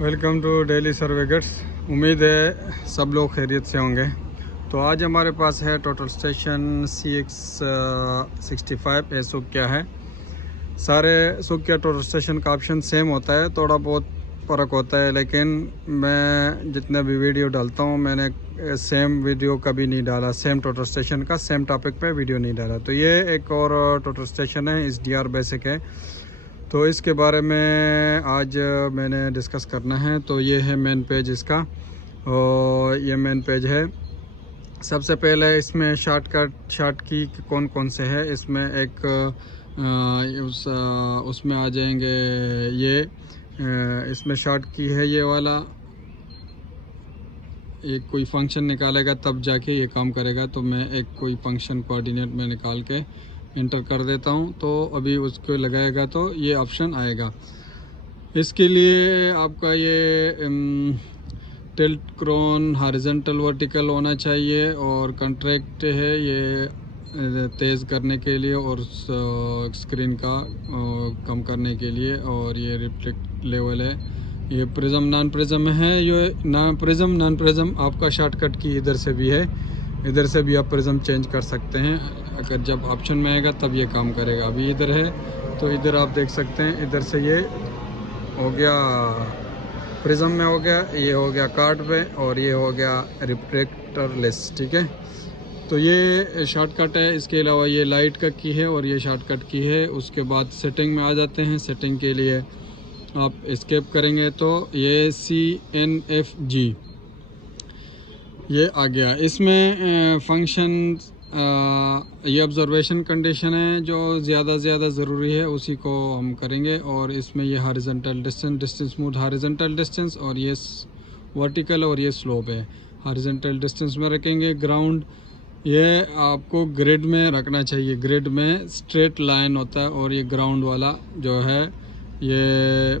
Welcome to daily survey gates. उम्मीद है सब लोग खैरियत से होंगे। तो आज हमारे पास है टोटल स्टेशन CX65 ए सुकिया है। सारे सुकिया टोटल स्टेशन का ऑप्शन सेम होता है, थोड़ा बहुत फ़र्क होता है, लेकिन मैं जितने भी वीडियो डालता हूँ मैंने सेम वीडियो कभी नहीं डाला, सेम टोटल स्टेशन का सेम टॉपिक पे वीडियो नहीं डाला। तो ये एक और टोटल स्टेशन है, इस DR बेसिक है, तो इसके बारे में आज मैंने डिस्कस करना है। तो ये है मेन पेज इसका, और ये मेन पेज है। सबसे पहले इसमें शार्ट की कौन कौन से है, इसमें एक उसमें आ जाएंगे ये, इसमें शार्ट की है ये वाला। एक कोई फंक्शन निकालेगा तब जाके ये काम करेगा, तो मैं एक कोई फंक्शन कोऑर्डिनेट में निकाल के इंटर कर देता हूँ, तो अभी उसको लगाएगा तो ये ऑप्शन आएगा। इसके लिए आपका ये टिल्ट क्रोन हॉरिजॉन्टल वर्टिकल होना चाहिए, और कंट्रैक्ट है ये तेज़ करने के लिए और स्क्रीन का कम करने के लिए, और ये रिफ्लेक्ट लेवल है। ये प्रिज्म नॉन प्रिज्म है, ये नॉन प्रिज्म आपका शॉर्टकट की इधर से भी है, इधर से भी आप प्रिज्म चेंज कर सकते हैं। अगर जब ऑप्शन में आएगा तब ये काम करेगा। अभी इधर है तो इधर आप देख सकते हैं, इधर से ये हो गया प्रिज्म में, हो गया ये, हो गया कार्ड पे, और ये हो गया रिफ्लेक्टर लेस। ठीक है, तो ये शॉर्टकट है। इसके अलावा ये लाइट का की है और ये शॉर्टकट की है। उसके बाद सेटिंग में आ जाते हैं। सेटिंग के लिए आप एस्केप करेंगे तो ये CNFG ये आ गया। इसमें फंक्शन ये ऑब्जर्वेशन कंडीशन है जो ज़्यादा से ज़्यादा ज़रूरी है, उसी को हम करेंगे। और इसमें ये horizontal distance smooth horizontal distance, और ये वर्टिकल और ये स्लोप है। हॉरिजॉन्टल डिस्टेंस में रखेंगे। ग्राउंड ये आपको ग्रिड में रखना चाहिए, ग्रिड में स्ट्रेट लाइन होता है, और ये ग्राउंड वाला जो है ये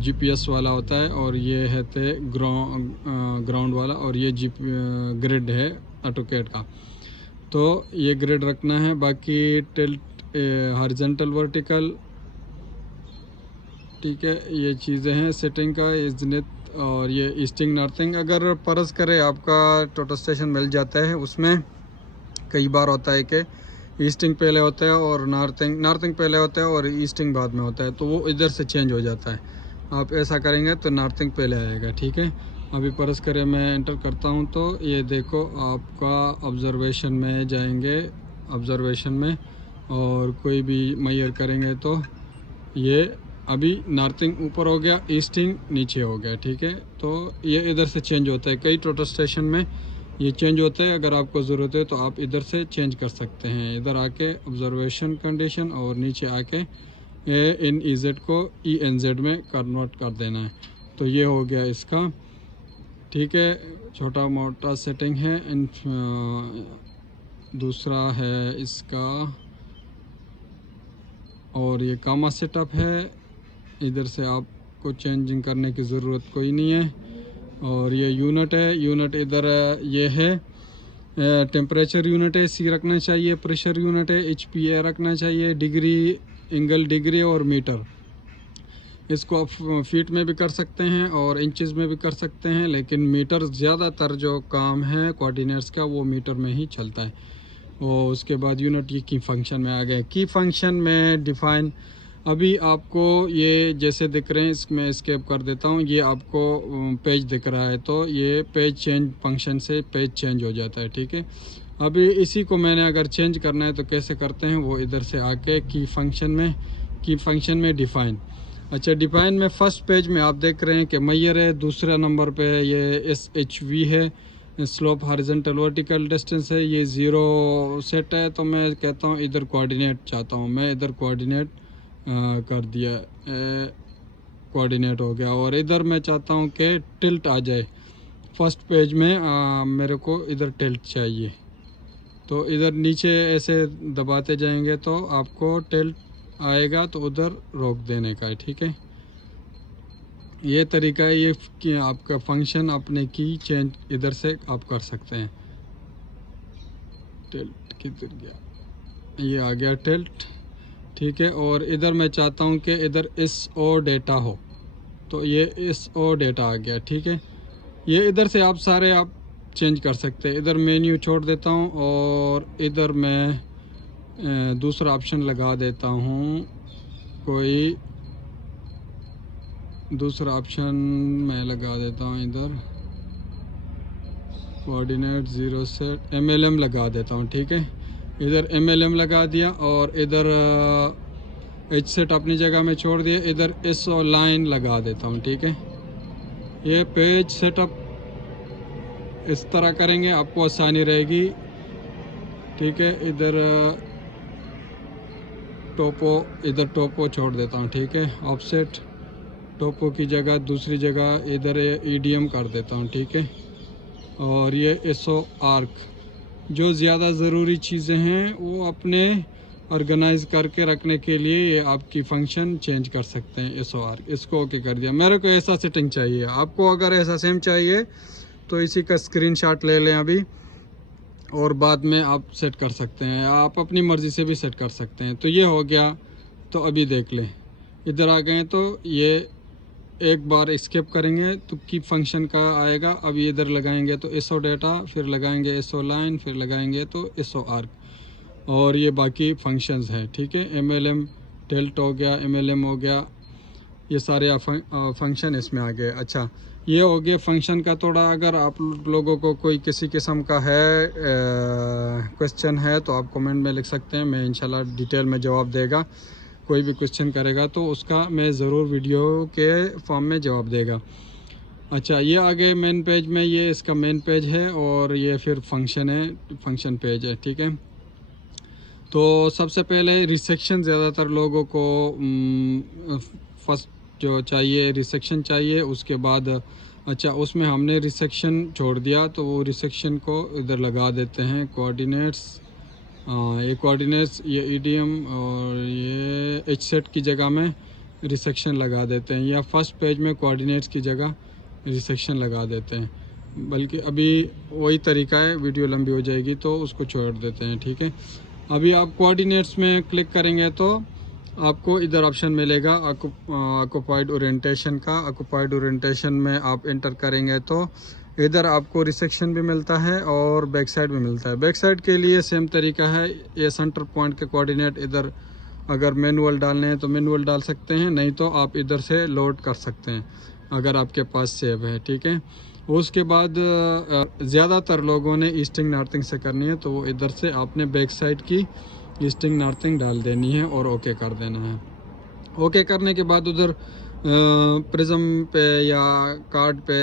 GPS वाला होता है, और ये है ग्राउंड वाला, और ये ग्रिड है ऑटोकैड का, तो ये ग्रिड रखना है। बाकी टिल्ट हॉरिजॉन्टल वर्टिकल, ठीक है, ये चीज़ें हैं सेटिंग का इजनेट। और ये ईस्टिंग नॉर्थिंग, अगर परस करे आपका टोटल स्टेशन मिल जाता है, उसमें कई बार होता है कि ईस्टिंग पहले होता है और नॉर्थिंग पहले होता है और ईस्टिंग बाद में होता है, तो वो इधर से चेंज हो जाता है। आप ऐसा करेंगे तो नॉर्थिंग पहले आएगा। ठीक है, अभी परस करे मैं एंटर करता हूँ, तो ये देखो आपका ऑब्जर्वेशन में जाएंगे, ऑब्जर्वेशन में, और कोई भी मैयर करेंगे तो ये अभी नॉर्थिंग ऊपर हो गया, ईस्टिंग नीचे हो गया। ठीक है, तो ये इधर से चेंज होता है। कई टोटल स्टेशन में ये चेंज होता है। अगर आपको ज़रूरत है तो आप इधर से चेंज कर सकते हैं। इधर आके ऑब्जर्वेशन कंडीशन, और नीचे आके NEZ को ENZ में कन्वर्ट कर देना है। तो ये हो गया इसका। ठीक है, छोटा मोटा सेटिंग है। दूसरा है इसका, और ये कामा सेटअप है। इधर से आपको चेंजिंग करने की ज़रूरत कोई नहीं है। और ये यूनिट है, यूनिट इधर ये है टेम्परेचर यूनिट है, C रखना चाहिए। प्रेशर यूनिट है, HPA रखना चाहिए। डिग्री एंगल डिग्री और मीटर, इसको आप फीट में भी कर सकते हैं और इंचेस में भी कर सकते हैं, लेकिन मीटर ज़्यादातर जो काम है कोऑर्डिनेट्स का वो मीटर में ही चलता है। और उसके बाद यूनिट ये की फंक्शन में आ गए। की फंक्शन में डिफाइन, अभी आपको ये जैसे दिख रहे हैं, इसमें एस्केप कर देता हूँ। ये आपको पेज दिख रहा है, तो ये पेज चेंज फंक्शन से पेज चेंज हो जाता है। ठीक है, अभी इसी को मैंने अगर चेंज करना है तो कैसे करते हैं, वो इधर से आके की फंक्शन में डिफाइन। अच्छा, डिफाइन में फर्स्ट पेज में आप देख रहे हैं कि मैयर है, दूसरा नंबर पे है ये SHV है, स्लोप हॉरिजॉन्टल वर्टिकल डिस्टेंस है, ये 0 सेट है। तो मैं कहता हूँ इधर कोऑर्डिनेट चाहता हूँ, मैं इधर कोऑर्डिनेट कर दिया, कोऑर्डिनेट हो गया। और इधर मैं चाहता हूँ कि टिल्ट आ जाए। फर्स्ट पेज में मेरे को इधर टिल्ट चाहिए, तो इधर नीचे ऐसे दबाते जाएंगे तो आपको टिल्ट आएगा, तो उधर रोक देने का है। ठीक है, ये तरीका है ये कि आपका फंक्शन अपने की चेंज इधर से आप कर सकते हैं। टिल्ट किधर गया, ये आ गया टिल्ट। ठीक है, और इधर मैं चाहता हूँ कि इधर इस और डेटा हो, तो ये SO डेटा आ गया, ठीक है। ये इधर से आप सारे आप चेंज कर सकते हैं। इधर मेन्यू छोड़ देता हूँ और इधर मैं दूसरा ऑप्शन लगा देता हूँ, कोई दूसरा ऑप्शन मैं लगा देता हूँ। इधर कोऑर्डिनेट 0 सेट MLM लगा देता हूँ, ठीक है। इधर MLM लगा दिया और इधर H सेट अपनी जगह में छोड़ दिया। इधर SO लाइन लगा देता हूँ, ठीक है। ये पेज सेटअप इस तरह करेंगे, आपको आसानी रहेगी, ठीक है। इधर टोपो छोड़ देता हूँ, ठीक है। ऑफसेट टोपो की जगह दूसरी जगह इधर EDM कर देता हूँ, ठीक है। और ये SO आर्क, जो ज़्यादा ज़रूरी चीज़ें हैं वो अपने ऑर्गेनाइज करके रखने के लिए ये आपकी फ़ंक्शन चेंज कर सकते हैं। SO आर्क, इसको ओके कर दिया। मेरे को ऐसा सेटिंग चाहिए, आपको अगर ऐसा सेम चाहिए तो इसी का स्क्रीनशॉट ले लें अभी, और बाद में आप सेट कर सकते हैं। आप अपनी मर्ज़ी से भी सेट कर सकते हैं। तो ये हो गया। तो अभी देख लें, इधर आ गए तो ये एक बार स्किप करेंगे तो की फंक्शन का आएगा। अभी इधर लगाएंगे तो SO डेटा, फिर लगाएंगे SO लाइन, फिर लगाएंगे तो SO आर्क, और ये बाकी फंक्शंस हैं, ठीक है। MLM टेल्ट हो गया, MLM हो गया, ये सारे फंक्शन इसमें आ गए। अच्छा, ये हो गया फंक्शन का। थोड़ा अगर आप लोगों को कोई किसी किस्म का है क्वेश्चन है तो आप कमेंट में लिख सकते हैं, मैं इंशाल्लाह डिटेल में जवाब देगा। कोई भी क्वेश्चन करेगा तो उसका मैं ज़रूर वीडियो के फॉर्म में जवाब देगा। अच्छा, ये आगे मेन पेज में, ये इसका मेन पेज है और ये फिर फंक्शन है, फंक्शन पेज है, ठीक है। तो सबसे पहले रिसेक्शन ज़्यादातर लोगों को फर्स्ट जो चाहिए रिसेक्शन चाहिए। उसके बाद अच्छा, उसमें हमने रिसेक्शन छोड़ दिया तो वो रिसेक्शन को इधर लगा देते हैं, कोऑर्डिनेट्स। ये कोऑर्डिनेट्स, ये EDM और ये H सेट की जगह में रिसेक्शन लगा देते हैं, या फर्स्ट पेज में कोऑर्डिनेट्स की जगह रिसेक्शन लगा देते हैं। बल्कि अभी वही तरीका है, वीडियो लंबी हो जाएगी तो उसको छोड़ देते हैं, ठीक है। अभी आप कोऑर्डिनेट्स में क्लिक करेंगे तो आपको इधर ऑप्शन मिलेगा ऑक्युपाइड ओरिएंटेशन का। ऑक्युपाइड ओरिएंटेशन में आप एंटर करेंगे तो इधर आपको रिसेक्शन भी मिलता है और बैक साइड भी मिलता है। बैक साइड के लिए सेम तरीका है, ये सेंटर पॉइंट के कोऑर्डिनेट इधर अगर मैनुअल डालने हैं तो मैनुअल डाल सकते हैं, नहीं तो आप इधर से लोड कर सकते हैं अगर आपके पास सेव है, ठीक है। उसके बाद ज़्यादातर लोगों ने ईस्टिंग नॉर्थिंग से करनी है तो वो इधर से आपने बैक साइड की ईस्टिंग नॉर्थिंग डाल देनी है और ओके कर देना है। ओके करने के बाद उधर प्रिज्म पे या कार्ड पे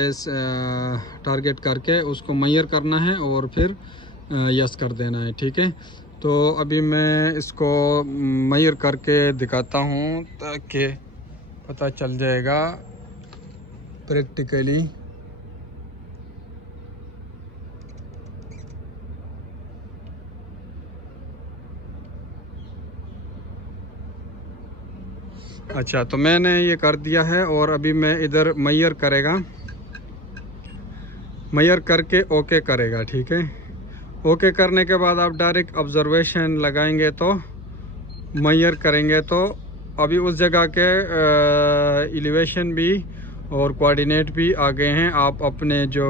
टारगेट करके उसको मेजर करना है और फिर यस कर देना है, ठीक है। तो अभी मैं इसको मेजर करके दिखाता हूँ ताकि पता चल जाएगा प्रैक्टिकली। अच्छा, तो मैंने ये कर दिया है और अभी मैं इधर मेजर करेगा, मेजर करके ओके करेगा, ठीक है। ओके करने के बाद आप डायरेक्ट ऑब्जर्वेशन लगाएंगे तो मेजर करेंगे तो अभी उस जगह के एलिवेशन भी और कोऑर्डिनेट भी आ गए हैं। आप अपने जो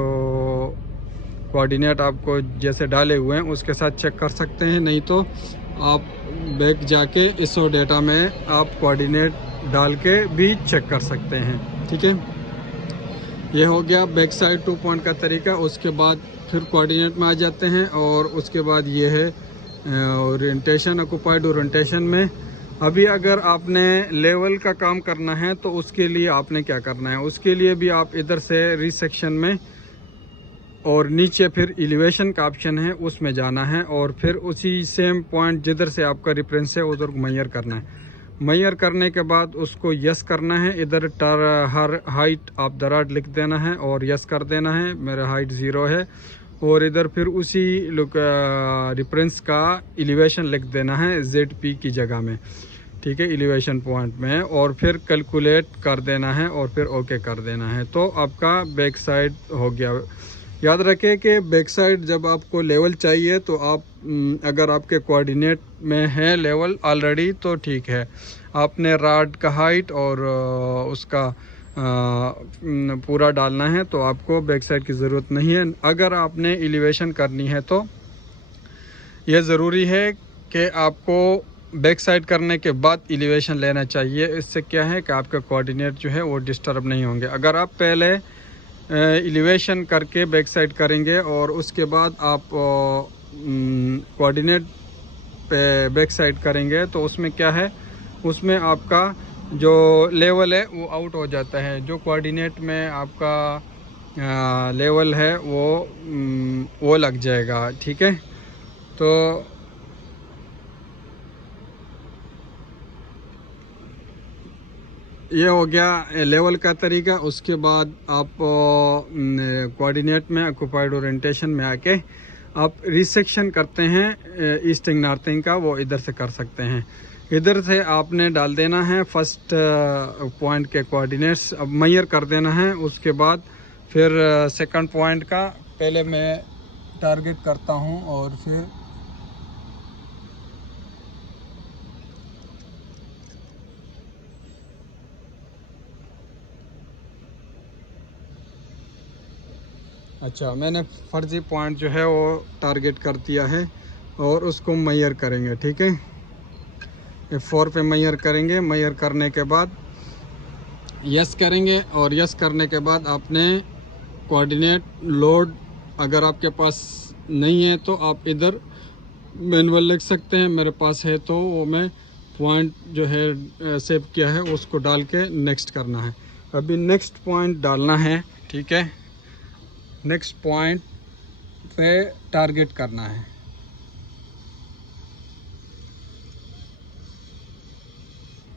कोऑर्डिनेट आपको जैसे डाले हुए हैं उसके साथ चेक कर सकते हैं, नहीं तो आप बैक जाके SO डेटा में आप कोऑर्डिनेट डाल के भी चेक कर सकते हैं, ठीक है। ये हो गया बैक साइड 2 पॉइंट का तरीका। उसके बाद फिर कोऑर्डिनेट में आ जाते हैं और उसके बाद ये है ओरिएंटेशन, ऑक्युपाइड ओरिएंटेशन में। अभी अगर आपने लेवल का काम करना है तो उसके लिए आपने क्या करना है, उसके लिए भी आप इधर से रिसेक्शन में और नीचे फिर एलिवेशन का ऑप्शन है उसमें जाना है और फिर उसी सेम पॉइंट जिधर से आपका रेफरेंस है उधर मेजर करना है। मेजर करने के बाद उसको यस करना है। इधर हर हाइट ऑफ द रॉड लिख देना है और यस कर देना है। मेरा हाइट 0 है और इधर फिर उसी रेफरेंस का एलिवेशन लिख देना है ZP की जगह में, ठीक है, एलिवेशन पॉइंट में, और फिर कैलकुलेट कर देना है और फिर ओके कर देना है। तो आपका बैक साइड हो गया। याद रखें कि बैक साइड जब आपको लेवल चाहिए तो आप अगर आपके कोऑर्डिनेट में है लेवल ऑलरेडी तो ठीक है, आपने रॉड का हाइट और उसका पूरा डालना है तो आपको बैक साइड की ज़रूरत नहीं है। अगर आपने एलिवेशन करनी है तो यह ज़रूरी है कि आपको बैक साइड करने के बाद एलिवेशन लेना चाहिए। इससे क्या है कि आपका कोऑर्डिनेट जो है वो डिस्टर्ब नहीं होंगे। अगर आप पहले एलिवेशन करके बैक साइड करेंगे और उसके बाद आप कोऑर्डिनेट पे बैक साइड करेंगे तो उसमें क्या है, उसमें आपका जो लेवल है वो आउट हो जाता है। जो कोऑर्डिनेट में आपका लेवल है वो लग जाएगा। ठीक है, तो ये हो गया लेवल का तरीका। उसके बाद आप कोऑर्डिनेट में ऑक्यूपाइड ओरिएंटेशन में आके आप रिसेक्शन करते हैं ईस्टिंग नॉर्थिंग का, वो इधर से कर सकते हैं। इधर से आपने डाल देना है फर्स्ट पॉइंट के कोऑर्डिनेट्स, अब मेजर कर देना है। उसके बाद फिर सेकंड पॉइंट का पहले मैं टारगेट करता हूं और फिर अच्छा, मैंने फर्जी पॉइंट जो है वो टारगेट कर दिया है और उसको मेजर करेंगे। ठीक है, F4 पे मेजर करेंगे। मेजर करने के बाद यस करेंगे और यस करने के बाद आपने कोऑर्डिनेट लोड अगर आपके पास नहीं है तो आप इधर मैनुअल लिख सकते हैं। मेरे पास है तो वो मैं पॉइंट जो है सेव किया है उसको डाल के नेक्स्ट करना है। अभी नेक्स्ट पॉइंट डालना है। ठीक है, नेक्स्ट पॉइंट पे टारगेट करना है।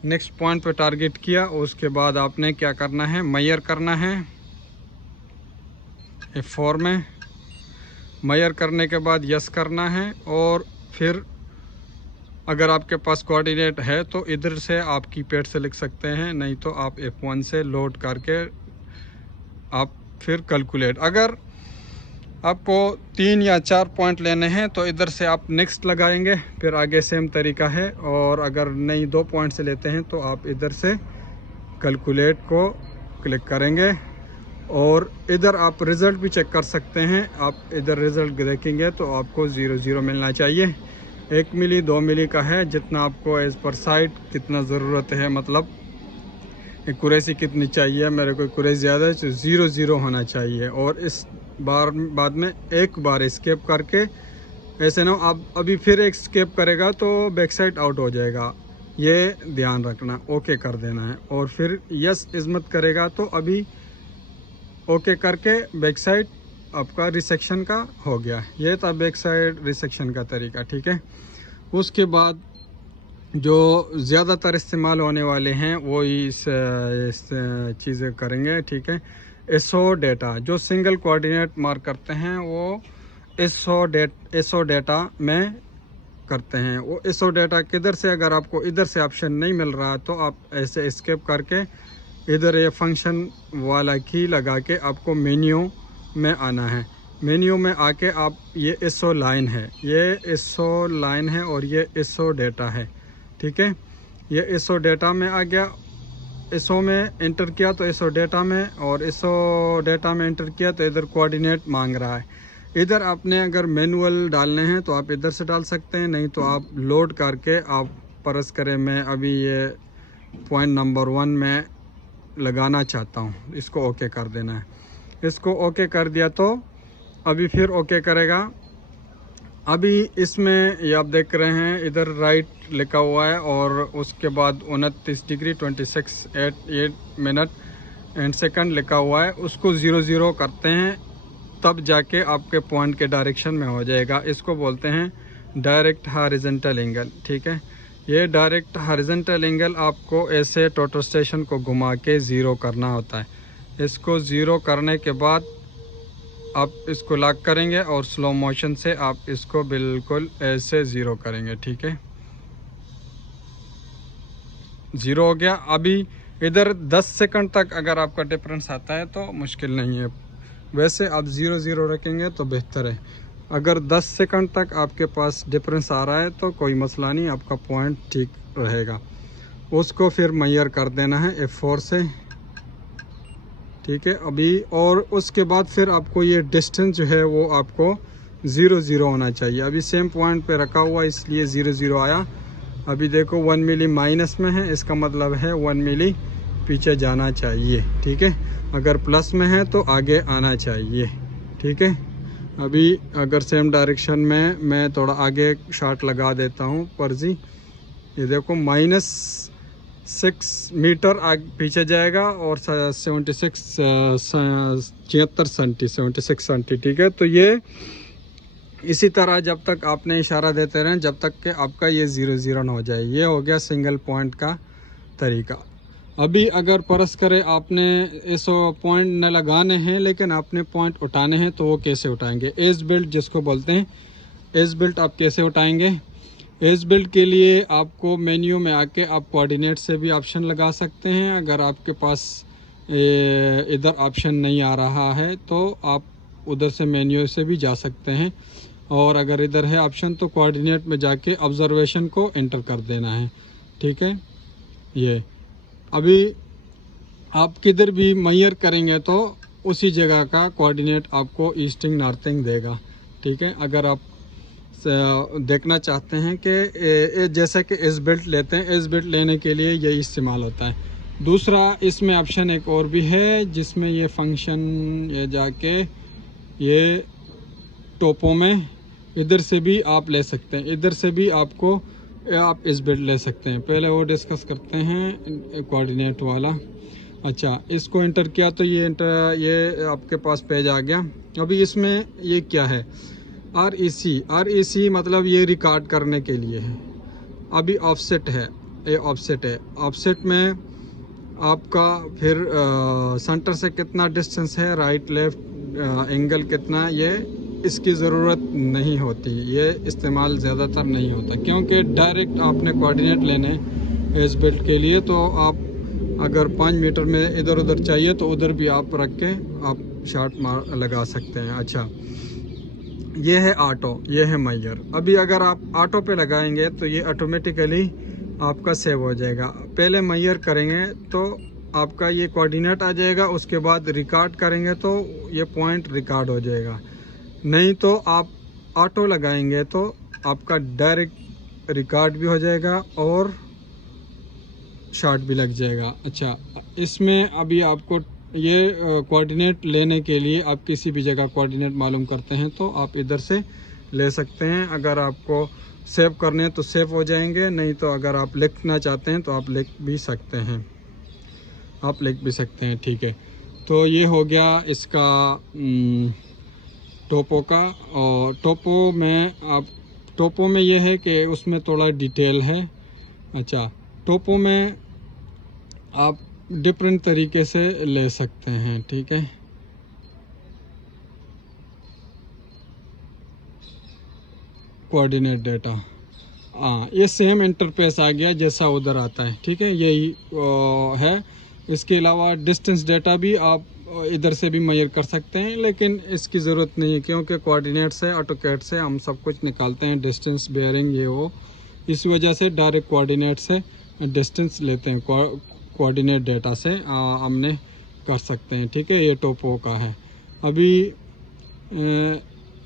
नेक्स्ट पॉइंट पे टारगेट किया, उसके बाद आपने क्या करना है, मेजर करना है। F4 में मेजर करने के बाद यस करना है और फिर अगर आपके पास कोऑर्डिनेट है तो इधर से आप कीपैड से लिख सकते हैं, नहीं तो आप F1 से लोड करके आप फिर कैलकुलेट। अगर आपको 3 या 4 पॉइंट लेने हैं तो इधर से आप नेक्स्ट लगाएंगे, फिर आगे सेम तरीका है। और अगर नहीं 2 पॉइंट से लेते हैं तो आप इधर से कैलकुलेट को क्लिक करेंगे और इधर आप रिज़ल्ट भी चेक कर सकते हैं। आप इधर रिज़ल्ट देखेंगे तो आपको 0 मिलना चाहिए। 1 मिली 2 मिली का है, जितना आपको एज पर साइट कितना ज़रूरत है, मतलब एक्यूरेसी कितनी चाहिए। मेरे को एक्यूरेसी ज़्यादा है तो 0 होना चाहिए। और इस बार बाद में एक बार स्केप करके, ऐसे ना आप अभी फिर एक स्केप करेगा तो बैक साइड आउट हो जाएगा, ये ध्यान रखना। ओके कर देना है और फिर यस इज़्मत करेगा तो अभी ओके करके बैक साइड आपका रिसेक्शन का हो गया। ये था बैक साइड रिसेक्शन का तरीका। ठीक है, उसके बाद जो ज़्यादातर इस्तेमाल होने वाले हैं वो इस चीज़ें करेंगे। ठीक है, एसओ डेटा, जो सिंगल कोऑर्डिनेट मार्क करते हैं वो एसओ डेटा में करते हैं। वो एसओ डेटा किधर से, अगर आपको इधर से ऑप्शन नहीं मिल रहा तो आप ऐसे स्केप करके इधर ये फंक्शन वाला की लगा के आपको मेन्यू में आना है। मेन्यू में आके आप ये एसओ लाइन है, ये एसओ लाइन है और ये एसओ डेटा है। ठीक है, ये एसओ डेटा में आ गया। एसओ में एंटर किया तो एसओ डेटा में, और एसओ डेटा में एंटर किया तो इधर कोऑर्डिनेट मांग रहा है। इधर आपने अगर मैनुअल डालने हैं तो आप इधर से डाल सकते हैं, नहीं तो आप लोड करके आप परस करें। मैं अभी ये पॉइंट नंबर 1 में लगाना चाहता हूँ, इसको ओके कर देना है। इसको ओके कर दिया तो अभी फिर ओके करेगा। अभी इसमें ये आप देख रहे हैं इधर राइट लिखा हुआ है और उसके बाद 29 डिग्री 26 मिनट एंड सेकंड लिखा हुआ है। उसको 0 करते हैं तब जाके आपके पॉइंट के डायरेक्शन में हो जाएगा। इसको बोलते हैं डायरेक्ट हॉरिजॉन्टल एंगल। ठीक है, ये डायरेक्ट हॉरिजॉन्टल एंगल आपको ऐसे टोटल स्टेशन को घुमा के 0 करना होता है। इसको 0 करने के बाद आप इसको लॉक करेंगे और स्लो मोशन से आप इसको बिल्कुल ऐसे 0 करेंगे। ठीक है, 0 हो गया। अभी इधर 10 सेकंड तक अगर आपका डिफरेंस आता है तो मुश्किल नहीं है, वैसे आप 0 रखेंगे तो बेहतर है। अगर 10 सेकंड तक आपके पास डिफरेंस आ रहा है तो कोई मसला नहीं, आपका पॉइंट ठीक रहेगा। उसको फिर मेजर कर देना है F4 से। ठीक है अभी। और उसके बाद फिर आपको ये डिस्टेंस जो है वो आपको 0 0 होना चाहिए। अभी सेम पॉइंट पे रखा हुआ इसलिए 0 0 आया। अभी देखो 1 मिली माइनस में है, इसका मतलब है 1 मिली पीछे जाना चाहिए। ठीक है, अगर प्लस में है तो आगे आना चाहिए। ठीक है, अभी अगर सेम डायरेक्शन में मैं थोड़ा आगे शॉट लगा देता हूँ परजी, ये देखो -6 मीटर आगे पीछे जाएगा और 76 सेंटी। ठीक है, तो ये इसी तरह जब तक आपने इशारा देते रहें जब तक कि आपका ये 0 0 ना हो जाए। ये हो गया सिंगल पॉइंट का तरीका। अभी अगर परस करें आपने इस पॉइंट न लगाने हैं लेकिन आपने पॉइंट उठाने हैं तो वो कैसे उठाएंगे? एज बिल्ट जिसको बोलते हैं, एज बिल्ट आप कैसे उठाएंगे? एज बिल्ट के लिए आपको मेन्यू में आके आप कोऑर्डिनेट से भी ऑप्शन लगा सकते हैं। अगर आपके पास इधर ऑप्शन नहीं आ रहा है तो आप उधर से मेन्यू से भी जा सकते हैं, और अगर इधर है ऑप्शन तो कोऑर्डिनेट में जाके ऑब्जर्वेशन को एंटर कर देना है। ठीक है, ये अभी आप किधर भी मेजर करेंगे तो उसी जगह का कोऑर्डिनेट आपको ईस्टिंग नॉर्थिंग देगा। ठीक है, अगर आप देखना चाहते हैं कि जैसे कि एज बिल्ट लेते हैं, एज बिल्ट लेने के लिए यही इस्तेमाल होता है। दूसरा इसमें ऑप्शन एक और भी है जिसमें ये फंक्शन ये जाके ये टोपो में इधर से भी आप ले सकते हैं, इधर से भी आपको आप एज बिल्ट ले सकते हैं। पहले वो डिस्कस करते हैं कोऑर्डिनेट वाला। अच्छा, इसको एंटर किया तो ये आपके पास पेज आ गया। अभी इसमें ये क्या है? REC मतलब ये रिकॉर्ड करने के लिए है। अभी ऑफसेट है, ये ऑफसेट है। ऑफसेट में आपका फिर सेंटर से कितना डिस्टेंस है, राइट लेफ्ट एंगल कितना, ये इसकी ज़रूरत नहीं होती, ये इस्तेमाल ज़्यादातर नहीं होता क्योंकि डायरेक्ट आपने कोऑर्डिनेट लेने एज बिल्ट के लिए। तो आप अगर 5 मीटर में इधर उधर चाहिए तो उधर भी आप रख के आप शॉट लगा सकते हैं। अच्छा, ये है ऑटो, ये है मेजर। अभी अगर आप ऑटो पे लगाएंगे तो ये ऑटोमेटिकली आपका सेव हो जाएगा। पहले मेजर करेंगे तो आपका ये कोऑर्डिनेट आ जाएगा, उसके बाद रिकॉर्ड करेंगे तो ये पॉइंट रिकॉर्ड हो जाएगा। नहीं तो आप ऑटो लगाएंगे तो आपका डायरेक्ट रिकॉर्ड भी हो जाएगा और शॉट भी लग जाएगा। अच्छा, इसमें अभी आपको ये कोऑर्डिनेट लेने के लिए आप किसी भी जगह कोऑर्डिनेट मालूम करते हैं तो आप इधर से ले सकते हैं। अगर आपको सेव करने हैं तो सेव हो जाएंगे, नहीं तो अगर आप लिखना चाहते हैं तो आप लिख भी सकते हैं, आप लिख भी सकते हैं। ठीक है, तो ये हो गया इसका टोपो का। और टोपो में ये है कि उसमें थोड़ा डिटेल है। अच्छा, टोपो में आप डिफरेंट तरीके से ले सकते हैं। ठीक है, कोऑर्डिनेट डेटा, हाँ ये सेम इंटरफेस आ गया जैसा उधर आता है। ठीक है, यही है। इसके अलावा डिस्टेंस डेटा भी आप इधर से भी मेजर कर सकते हैं, लेकिन इसकी ज़रूरत नहीं है क्योंकि कोऑर्डिनेट से ऑटोकैड से हम सब कुछ निकालते हैं, डिस्टेंस बेयरिंग ये वो। इस वजह से डायरेक्ट कोऑर्डिनेट से डिस्टेंस लेते हैं, कोऑर्डिनेट डेटा से हमने कर सकते हैं। ठीक है, ये टोपो का है। अभी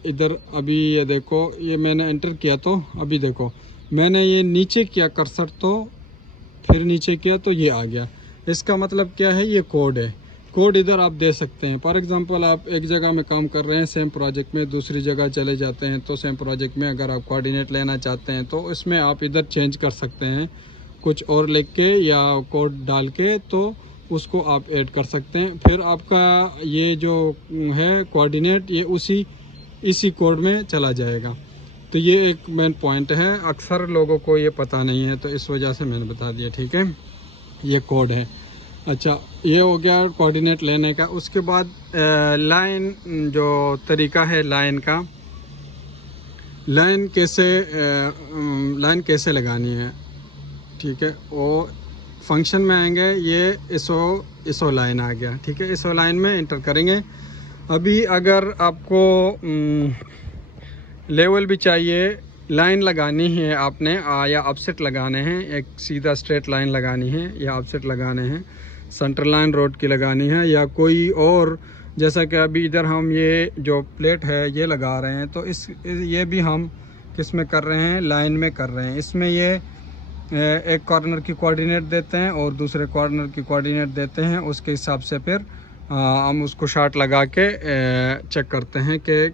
इधर अभी ये देखो, ये मैंने एंटर किया तो अभी देखो मैंने ये नीचे किया कर्सर तो फिर नीचे किया तो ये आ गया। इसका मतलब क्या है? ये कोड है। कोड इधर आप दे सकते हैं। फॉर एग्जांपल आप एक जगह में काम कर रहे हैं सेम प्रोजेक्ट में, दूसरी जगह चले जाते हैं तो सेम प्रोजेक्ट में अगर आप कोऑर्डिनेट लेना चाहते हैं तो इसमें आप इधर चेंज कर सकते हैं, कुछ और लिख के या कोड डाल के तो उसको आप ऐड कर सकते हैं। फिर आपका ये जो है कोऑर्डिनेट ये इसी कोड में चला जाएगा। तो ये एक मेन पॉइंट है, अक्सर लोगों को ये पता नहीं है तो इस वजह से मैंने बता दिया। ठीक है, ये कोड है। अच्छा, ये हो गया कोऑर्डिनेट लेने का। उसके बाद लाइन जो तरीका है लाइन का, लाइन कैसे लगानी है। ठीक है, वो फंक्शन में आएंगे, ये इसो लाइन आ गया। ठीक है, इसो लाइन में इंटर करेंगे। अभी अगर आपको लेवल भी चाहिए, लाइन लगानी है आपने या ऑफसेट लगाने हैं, एक सीधा स्ट्रेट लाइन लगानी है या ऑफसेट लगाने हैं सेंटर लाइन रोड की लगानी है या कोई और, जैसा कि अभी इधर हम ये जो प्लेट है ये लगा रहे हैं, तो ये भी हम किस में कर रहे हैं, लाइन में कर रहे हैं। इसमें ये एक कॉर्नर की कोऑर्डिनेट देते हैं और दूसरे कॉर्नर की कोऑर्डिनेट देते हैं, उसके हिसाब से फिर हम उसको शार्ट लगा के चेक करते हैं कि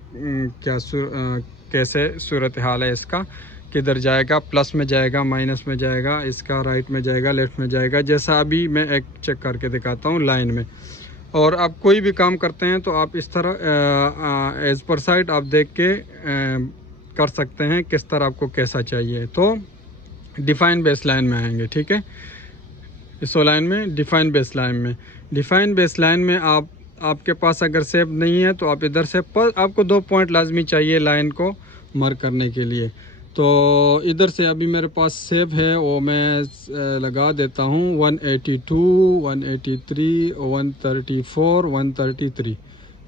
कैसे सूरत हाल है इसका, किधर जाएगा, प्लस में जाएगा, माइनस में जाएगा, इसका राइट में जाएगा, लेफ़्ट में जाएगा, जैसा अभी मैं एक चेक करके दिखाता हूँ लाइन में। और आप कोई भी काम करते हैं तो आप इस तरह एज पर साइड आप देख के कर सकते हैं किस तरह आपको कैसा चाहिए। तो डिफाइन बेस लाइन में आएंगे, ठीक है, इस लाइन में डिफाइन बेस लाइन में। डिफाइन बेस लाइन में आपके पास अगर सेव नहीं है तो आप इधर से आपको 2 पॉइंट लाजमी चाहिए लाइन को मार्क करने के लिए। तो इधर से अभी मेरे पास सेव है, वो मैं लगा देता हूँ 182, 183, 134, 133,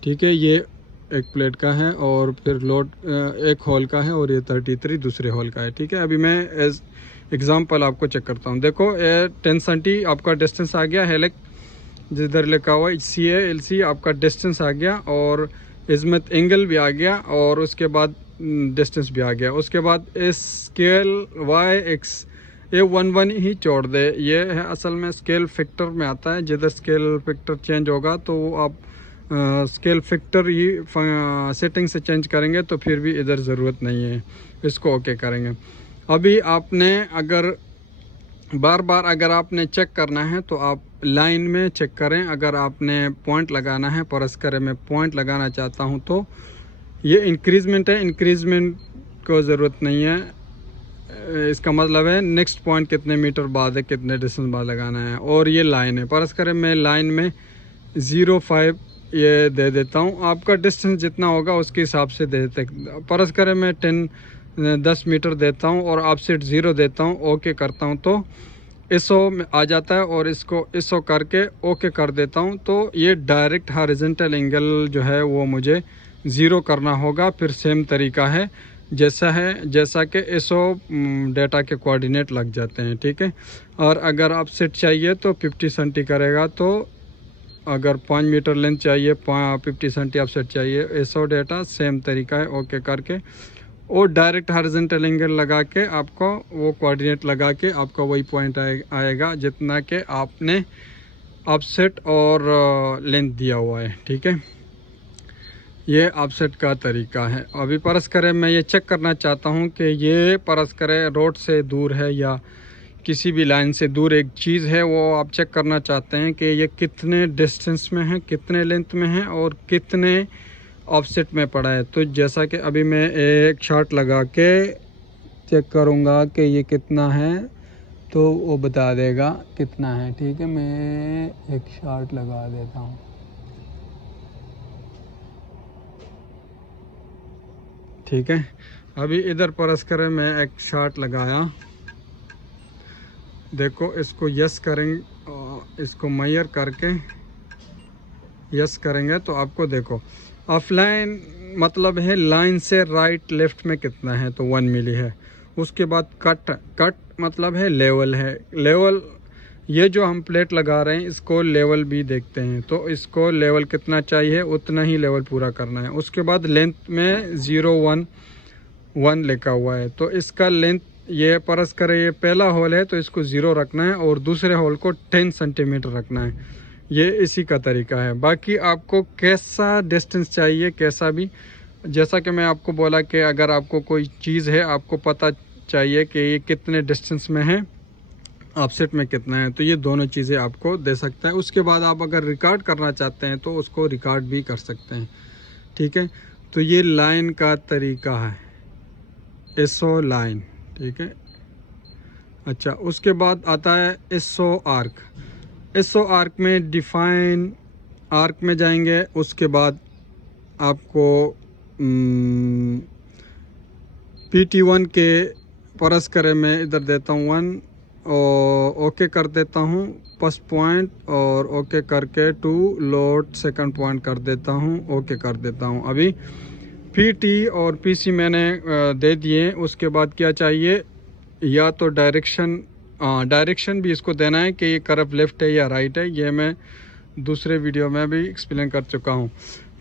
ठीक है। ये एक प्लेट का है और फिर लोड एक हॉल का है और ये 33 दूसरे हॉल का है, ठीक है। अभी मैं एज एग्जांपल आपको चेक करता हूँ। देखो 10 सेंटी आपका डिस्टेंस आ गया, हेलिक जिधर लिखा हुआ CA/LC आपका डिस्टेंस आ गया और इज़्मत एंगल भी आ गया और उसके बाद डिस्टेंस भी आ गया। उसके बाद इस स्केल YX ये 1 ही छोड़ दे, ये है असल में स्केल फैक्टर में आता है। जिधर स्केल फैक्टर चेंज होगा तो आप स्केल फैक्टर ही सेटिंग से चेंज करेंगे, तो फिर भी इधर ज़रूरत नहीं है, इसको ओके करेंगे। अभी आपने अगर बार बार अगर आपने चेक करना है तो आप लाइन में चेक करें। अगर आपने पॉइंट लगाना है, परस करें मैं पॉइंट लगाना चाहता हूं, तो ये इंक्रीजमेंट है, इंक्रीजमेंट को ज़रूरत नहीं है। इसका मतलब है नेक्स्ट पॉइंट कितने मीटर बाद है, कितने डिस्टेंस बाद लगाना है। और ये लाइन है, परस करें मैं लाइन में 0.5 ये दे देता हूँ। आपका डिस्टेंस जितना होगा उसके हिसाब से दे देते। परस करें मैं 10 मीटर देता हूँ और ऑफसेट 0 देता हूँ, ओके करता हूँ तो ISO में आ जाता है और इसको ISO करके ओके कर देता हूँ। तो ये डायरेक्ट हॉरिजॉन्टल एंगल जो है वो मुझे 0 करना होगा। फिर सेम तरीका है जैसा कि ISO डेटा के कोऑर्डिनेट लग जाते हैं, ठीक है। और अगर ऑफसेट चाहिए तो 50 सेंटी करेगा, तो अगर 5 मीटर लेंथ चाहिए 50 सेंटी ऑफसेट चाहिए, ISO डेटा सेम तरीका है, ओके करके और डायरेक्ट हॉरिजॉन्टल एंगल लगा के आपको वो कोऑर्डिनेट लगा के आपका वही पॉइंट आएगा जितना कि आपने ऑफसेट और लेंथ दिया हुआ है, ठीक है। ये ऑफसेट का तरीका है। अभी परस करें मैं ये चेक करना चाहता हूँ कि ये परस करें रोड से दूर है या किसी भी लाइन से दूर एक चीज़ है, वो आप चेक करना चाहते हैं कि ये कितने डिस्टेंस में है, कितने लेंथ में है और कितने ऑफसेट में पड़ा है। तो जैसा कि अभी मैं एक शॉट लगा के चेक करूँगा कि ये कितना है, तो वो बता देगा कितना है, ठीक है। मैं एक शॉट लगा देता हूँ, ठीक है। अभी इधर परस करें मैं एक शॉट लगाया, देखो इसको यस करेंगे, इसको मेजर करके यस करेंगे तो आपको देखो ऑफलाइन मतलब है लाइन से राइट लेफ्ट में कितना है, तो 1 मिली है। उसके बाद कट मतलब है लेवल है, लेवल ये जो हम प्लेट लगा रहे हैं इसको लेवल भी देखते हैं, तो इसको लेवल कितना चाहिए उतना ही लेवल पूरा करना है। उसके बाद लेंथ में 0.1 लिखा हुआ है, तो इसका लेंथ ये परस करें ये पहला होल है तो इसको 0 रखना है और दूसरे होल को 10 सेंटीमीटर रखना है। ये इसी का तरीका है। बाकी आपको कैसा डिस्टेंस चाहिए, कैसा भी, जैसा कि मैं आपको बोला कि अगर आपको कोई चीज़ है आपको पता चाहिए कि ये कितने डिस्टेंस में है, ऑफसेट में कितना है, तो ये दोनों चीज़ें आपको दे सकता है। उसके बाद आप अगर रिकॉर्ड करना चाहते हैं तो उसको रिकॉर्ड भी कर सकते हैं, ठीक है। तो ये लाइन का तरीका है, ISO लाइन, ठीक है। अच्छा, उसके बाद आता है ISO आर्क। ISO आर्क में डिफाइन आर्क में जाएंगे, उसके बाद आपको PT1 के परस करें मैं इधर देता हूँ 1 और ओके कर देता हूँ फर्स्ट पॉइंट और ओके करके 2 लोड सेकंड पॉइंट कर देता हूँ, ओके कर देता हूँ। अभी PT और PC मैंने दे दिए। उसके बाद क्या चाहिए, या तो डायरेक्शन डायरेक्शन भी इसको देना है कि ये कर्व लेफ़्ट है या राइट है, ये मैं दूसरे वीडियो में भी एक्सप्लेन कर चुका हूँ।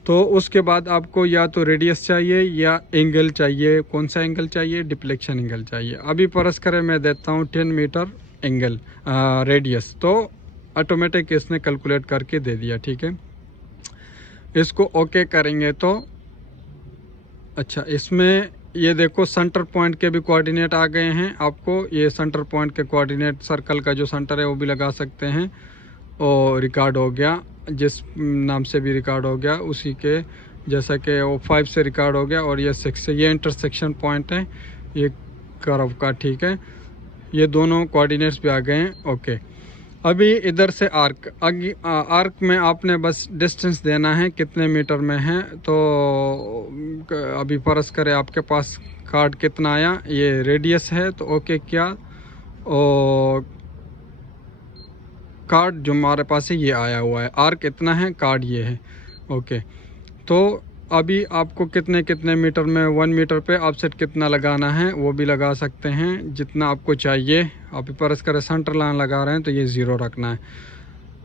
तो उसके बाद आपको या तो रेडियस चाहिए या एंगल चाहिए। कौन सा एंगल चाहिए? डिफ्लेक्शन एंगल चाहिए। अभी परस करें मैं देता हूँ 10 मीटर एंगल रेडियस, तो ऑटोमेटिक इसने कैलकुलेट करके दे दिया। ठीक है, इसको ओके करेंगे तो अच्छा, इसमें ये देखो सेंटर पॉइंट के भी कोऑर्डिनेट आ गए हैं आपको। ये सेंटर पॉइंट के कोऑर्डिनेट, सर्कल का जो सेंटर है वो भी लगा सकते हैं, और रिकॉर्ड हो गया, जिस नाम से भी रिकॉर्ड हो गया उसी के जैसा कि वो 5 से रिकॉर्ड हो गया, और ये 6 से ये इंटरसेक्शन पॉइंट है ये कर्व का। ठीक है, ये दोनों कोऑर्डिनेट्स भी आ गए हैं। ओके, अभी इधर से आर्क, आर्क में आपने बस डिस्टेंस देना है कितने मीटर में है। तो अभी फर्ज करें आपके पास कार्ड कितना आया, ये रेडियस है तो ओके किया, और कार्ड जो हमारे पास है ये आया हुआ है। आर्क इतना है, कार्ड ये है। ओके, तो अभी आपको कितने कितने मीटर में, 1 मीटर पे ऑफसेट कितना लगाना है वो भी लगा सकते हैं जितना आपको चाहिए। आप परस कर सेंटर लाइन लगा रहे हैं तो ये 0 रखना है।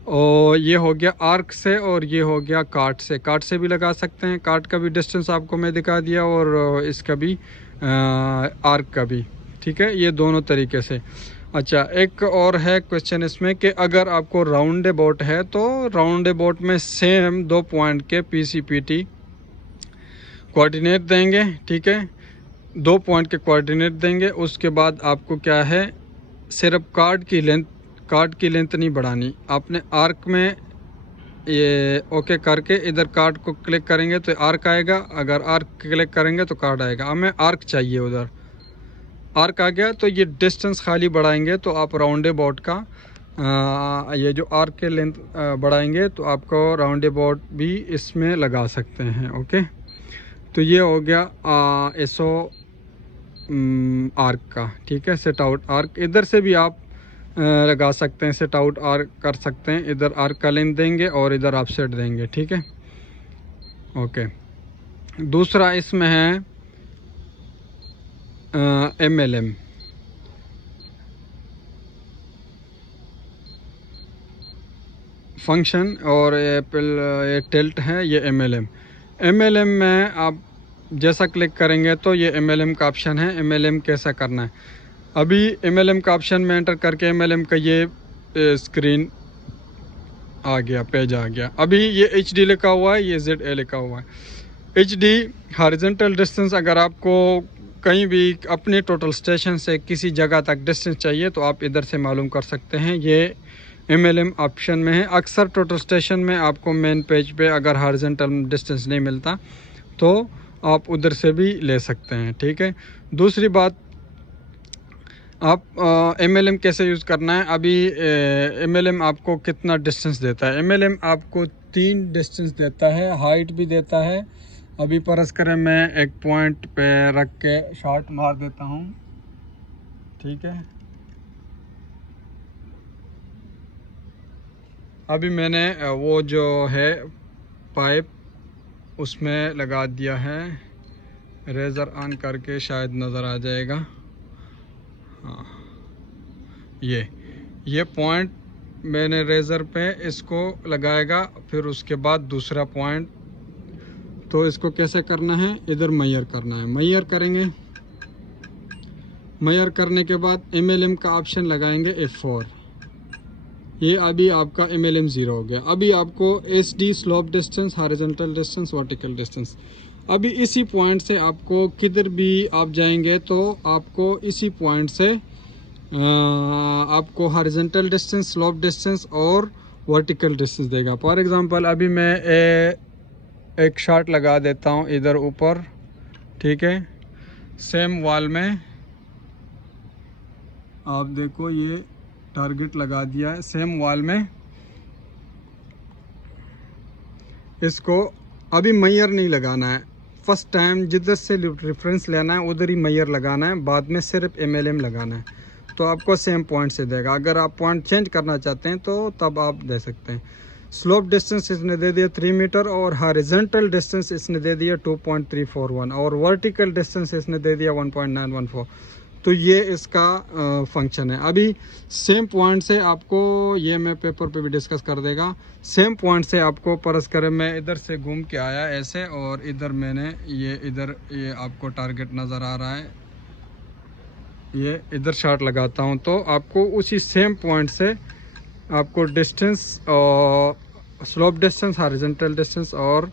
और ये हो गया आर्क से, और ये हो गया कार्ड से। कार्ड से भी लगा सकते हैं, कार्ड का भी डिस्टेंस आपको मैं दिखा दिया, और इसका भी आर्क का भी। ठीक है, ये दोनों तरीके से। अच्छा, एक और है क्वेश्चन इसमें कि अगर आपको राउंड अबाउट है तो राउंड अबाउट में सेम 2 पॉइंट के पीसीपीटी कोऑर्डिनेट देंगे। ठीक है, 2 पॉइंट के कोऑर्डिनेट देंगे। उसके बाद आपको क्या है, सिर्फ कार्ड की लेंथ नहीं बढ़ानी आपने। आर्क में ये ओके करके इधर कार्ड को क्लिक करेंगे तो आर्क आएगा, अगर आर्क क्लिक करेंगे तो कार्ड आएगा। हमें आर्क चाहिए, उधर आर्क आ गया तो ये डिस्टेंस खाली बढ़ाएंगे तो आप राउंड अबाउट का ये जो आर्क के लेंथ बढ़ाएंगे तो आपको राउंड अबाउट भी इसमें लगा सकते हैं। ओके, तो ये हो गया एसओ आर्क का। ठीक है, सेट आउट आर्क इधर से भी आप लगा सकते हैं, सेट आउट आर्क कर सकते हैं। इधर आर्क का लेंथ देंगे और इधर ऑफसेट देंगे। ठीक है, ओके। दूसरा इसमें है MLM। फंक्शन, और ये टिल्ट है, ये MLM में आप जैसा क्लिक करेंगे तो ये MLM का ऑप्शन है। MLM कैसा करना है, अभी MLM का ऑप्शन में एंटर करके MLM का ये स्क्रीन आ गया, पेज आ गया। अभी ये HD लिखा हुआ है, ये ZA लिखा हुआ है। HD हॉरिजॉन्टल डिस्टेंस, अगर आपको कहीं भी अपने टोटल स्टेशन से किसी जगह तक डिस्टेंस चाहिए तो आप इधर से मालूम कर सकते हैं, ये MLM ऑप्शन में है। अक्सर टोटल स्टेशन में आपको मेन पेज पे अगर हॉरिजॉन्टल डिस्टेंस नहीं मिलता तो आप उधर से भी ले सकते हैं। ठीक है, दूसरी बात, आप MLM कैसे यूज़ करना है। अभी MLM आपको कितना डिस्टेंस देता है, MLM आपको 3 डिस्टेंस देता है, हाइट भी देता है। अभी परस करें मैं एक पॉइंट पे रख के शॉट मार देता हूँ। ठीक है, अभी मैंने वो जो है पाइप उसमें लगा दिया है, रेज़र ऑन करके शायद नज़र आ जाएगा। हाँ, ये पॉइंट मैंने रेज़र पे इसको लगाएगा, फिर उसके बाद दूसरा पॉइंट। तो इसको कैसे करना है, इधर मेजर करना है, मेजर करेंगे। मेजर करने के बाद MLM का ऑप्शन लगाएंगे F4। ये अभी आपका MLM 0 हो गया। अभी आपको SD slope distance, horizontal distance, vertical distance, अभी इसी पॉइंट से आपको किधर भी आप जाएंगे तो आपको इसी पॉइंट से आपको हॉरिजॉन्टल डिस्टेंस, स्लोप डिस्टेंस और वर्टिकल डिस्टेंस देगा। फॉर एग्जांपल अभी मैं एक शॉट लगा देता हूँ इधर ऊपर। ठीक है, सेम वॉल में आप देखो ये टारगेट लगा दिया है सेम वॉल में। इसको अभी मेजर नहीं लगाना है, फर्स्ट टाइम जिधर से रेफरेंस लेना है उधर ही मेजर लगाना है, बाद में सिर्फ MLM लगाना है तो आपको सेम पॉइंट से देगा। अगर आप पॉइंट चेंज करना चाहते हैं तो तब आप दे सकते हैं। स्लोप डिस्टेंस इसने दे दिया 3 मीटर, और हॉरिजॉन्टल डिस्टेंस इसने दे दिया 2.341, और वर्टिकल डिस्टेंस इसने दे दिया 1.914। तो ये इसका फंक्शन है। अभी सेम पॉइंट से आपको, ये मैं पेपर पे भी डिस्कस कर देगा, सेम पॉइंट से आपको परस करें मैं इधर से घूम के आया ऐसे, और इधर मैंने ये आपको टारगेट नज़र आ रहा है, ये इधर शॉट लगाता हूँ, तो आपको उसी सेम पॉइंट से आपको डिस्टेंस और स्लोप डिस्टेंस, हॉरिजॉन्टल डिस्टेंस और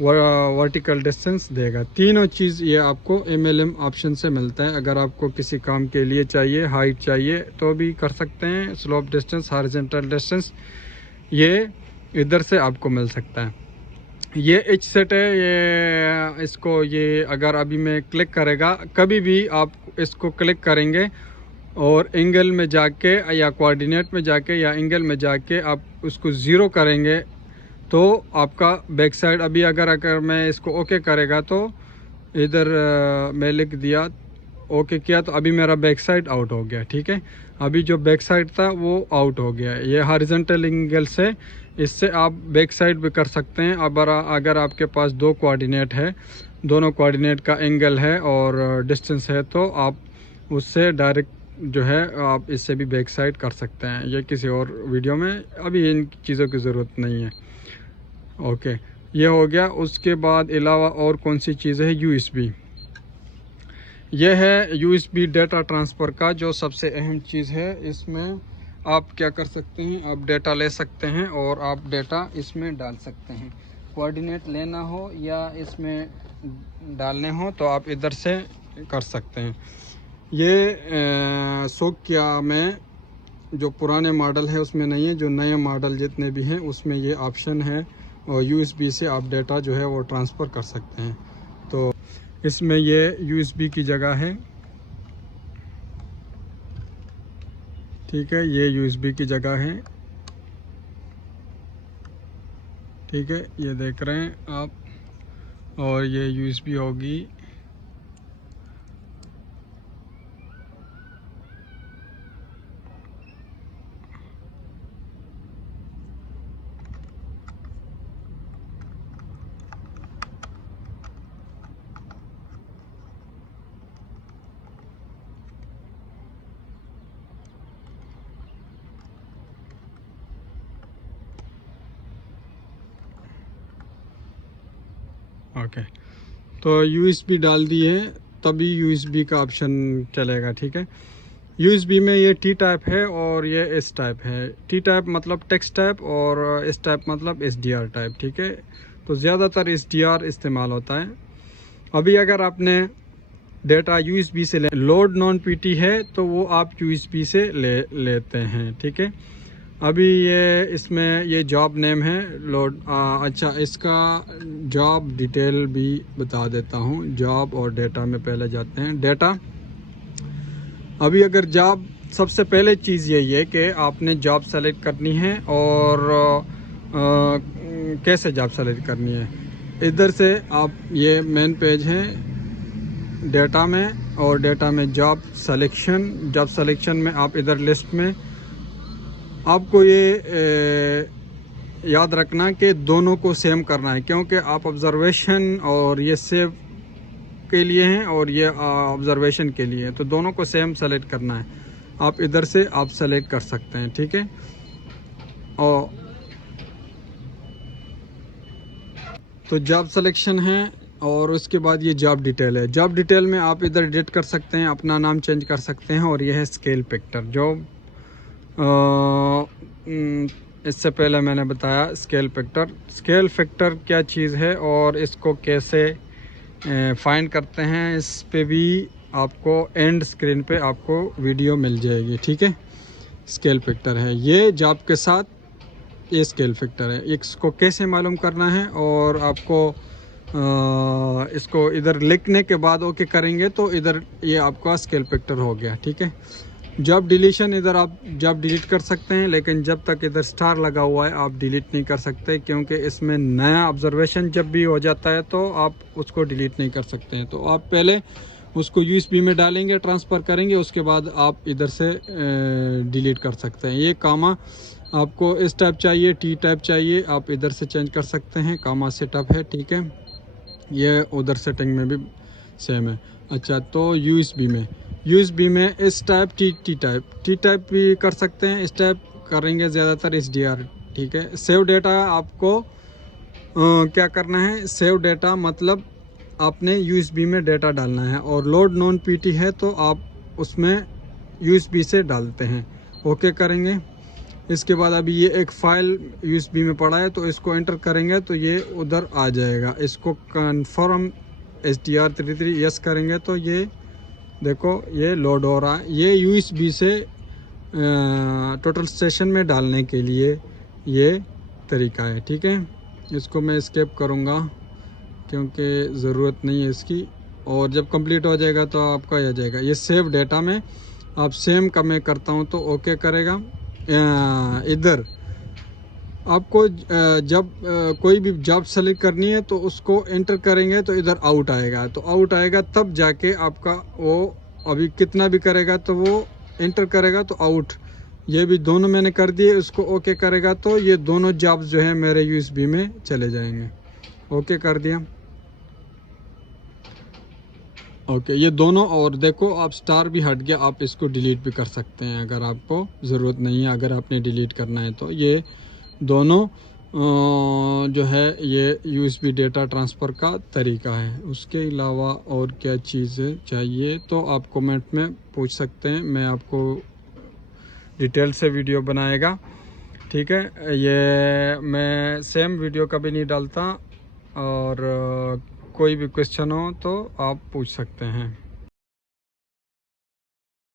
वर्टिकल डिस्टेंस देगा। तीनों चीज़ ये आपको MLM ऑप्शन से मिलता है। अगर आपको किसी काम के लिए चाहिए, हाइट चाहिए तो भी कर सकते हैं, स्लोप डिस्टेंस, हॉरिजॉन्टल डिस्टेंस ये इधर से आपको मिल सकता है। ये एच सेट है, ये इसको, ये अगर अभी मैं क्लिक करेगा, कभी भी आप इसको क्लिक करेंगे और एंगल में जाके या कोऑर्डिनेट में जाके या एंगल में जाके आप उसको ज़ीरो करेंगे तो आपका बैक साइड, अभी अगर मैं इसको ओके करेगा तो इधर मैं लिख दिया ओके किया, तो अभी मेरा बैक साइड आउट हो गया। ठीक है, अभी जो बैक साइड था वो आउट हो गया। ये हॉरिजॉन्टल एंगल से, इससे आप बैक साइड भी कर सकते हैं। अगर आपके पास दो कोऑर्डिनेट है, दोनों कोऑर्डिनेट का एंगल है और डिस्टेंस है, तो आप उससे डायरेक्ट जो है आप इससे भी बैक साइड कर सकते हैं। ये किसी और वीडियो में, अभी इन चीज़ों की ज़रूरत नहीं है। ओके, ये हो गया। उसके बाद अलावा और कौन सी चीज़ है, USB। यह है USB डेटा ट्रांसफ़र का जो सबसे अहम चीज़ है। इसमें आप क्या कर सकते हैं, आप डेटा ले सकते हैं और आप डेटा इसमें डाल सकते हैं। कोऑर्डिनेट लेना हो या इसमें डालने हो तो आप इधर से कर सकते हैं। ये सोकिया में जो पुराने मॉडल है उसमें नहीं है, जो नए मॉडल जितने भी हैं उसमें ये ऑप्शन है, और USB से आप डेटा जो है वो ट्रांसफ़र कर सकते हैं। तो इसमें ये USB की जगह है, ठीक है, ये USB की जगह है, ठीक है, ये देख रहे हैं आप, और ये USB होगी। ओके, तो USB डाल दिए तभी USB का ऑप्शन चलेगा। ठीक है, USB में ये T टाइप है और ये S टाइप है। T टाइप मतलब टेक्स्ट टाइप और S टाइप मतलब SDR टाइप। ठीक है, तो ज़्यादातर SDR इस्तेमाल होता है। अभी अगर आपने डेटा USB से लोड नॉन PT है तो वो आप USB से लेते हैं। ठीक है, अभी ये इसमें ये जॉब नेम है लोड। अच्छा, इसका जॉब डिटेल भी बता देता हूँ। जॉब और डेटा में पहले जाते हैं। डेटा, अभी अगर जॉब, सबसे पहले चीज़ यही है कि आपने जॉब सेलेक्ट करनी है, और कैसे जॉब सेलेक्ट करनी है। इधर से आप, ये मेन पेज है डेटा में, और डेटा में जॉब सेलेक्शन में आप इधर लिस्ट में आपको ये याद रखना कि दोनों को सेम करना है, क्योंकि आप ऑब्जर्वेशन और ये सेव के लिए हैं और ये ऑब्जर्वेशन के लिए है, तो दोनों को सेम सेलेक्ट करना है। आप इधर से आप सेलेक्ट कर सकते हैं। ठीक है, और तो जॉब सिलेक्शन है, और उसके बाद ये जॉब डिटेल है। जॉब डिटेल में आप इधर एडिट कर सकते हैं, अपना नाम चेंज कर सकते हैं, और ये है स्केल फैक्टर। जो इससे पहले मैंने बताया स्केल फैक्टर क्या चीज़ है और इसको कैसे फाइंड करते हैं, इस पे भी आपको एंड स्क्रीन पे आपको वीडियो मिल जाएगी। ठीक है, स्केल फैक्टर है ये जॉब के साथ, ये स्केल फैक्टर है। इसको कैसे मालूम करना है, और आपको इसको इधर लिखने के बाद ओके करेंगे तो इधर ये आपका स्केल फैक्टर हो गया। ठीक है, जॉब डिलीशन, इधर आप जॉब डिलीट कर सकते हैं, लेकिन जब तक इधर स्टार लगा हुआ है आप डिलीट नहीं कर सकते, क्योंकि इसमें नया ऑब्जर्वेशन जब भी हो जाता है तो आप उसको डिलीट नहीं कर सकते हैं। तो आप पहले उसको USB में डालेंगे, ट्रांसफ़र करेंगे, उसके बाद आप इधर से डिलीट कर सकते हैं। ये कामा आपको इस टाइप चाहिए, T टाइप चाहिए, आप इधर से चेंज कर सकते हैं, कामा सेटअप है। ठीक है, ये उधर सेटिंग में भी सेम है। अच्छा, तो USB में USB में इस टाइप टी टाइप भी कर सकते हैं, इस टाइप करेंगे ज़्यादातर HDR। ठीक है, सेव डेटा आपको क्या करना है, सेव डेटा मतलब आपने USB में डेटा डालना है, और लोड नॉन PT है तो आप उसमें USB से डालते हैं। ओके करेंगे। इसके बाद अभी ये एक फ़ाइल USB में पड़ा है तो इसको एंटर करेंगे तो ये उधर आ जाएगा। इसको कन्फर्म HDR33 यस करेंगे तो ये देखो ये लोड हो रहा है। ये USB से टोटल स्टेशन में डालने के लिए ये तरीका है। ठीक है, इसको मैं स्किप करूँगा क्योंकि ज़रूरत नहीं है इसकी, और जब कंप्लीट हो जाएगा तो आपका आ जाएगा। ये सेव डेटा में आप सेम का मैं करता हूँ तो ओके करेगा। इधर आपको जब कोई भी जॉब सेलेक्ट करनी है तो उसको एंटर करेंगे तो इधर आउट आएगा, तो आउट आएगा तब जाके आपका वो अभी कितना भी करेगा तो वो एंटर करेगा तो आउट। ये भी दोनों मैंने कर दिए, उसको ओके करेगा तो ये दोनों जॉब्स जो है मेरे USB में चले जाएंगे। ओके कर दिया। ओके ये दोनों, और देखो आप स्टार भी हट गया, आप इसको डिलीट भी कर सकते हैं अगर आपको ज़रूरत नहीं है। अगर आपने डिलीट करना है तो ये दोनों जो है ये USB डेटा ट्रांसफ़र का तरीका है। उसके अलावा और क्या चीज़ें चाहिए तो आप कमेंट में पूछ सकते हैं, मैं आपको डिटेल से वीडियो बनाएगा। ठीक है, ये मैं सेम वीडियो कभी नहीं डालता, और कोई भी क्वेश्चन हो तो आप पूछ सकते हैं।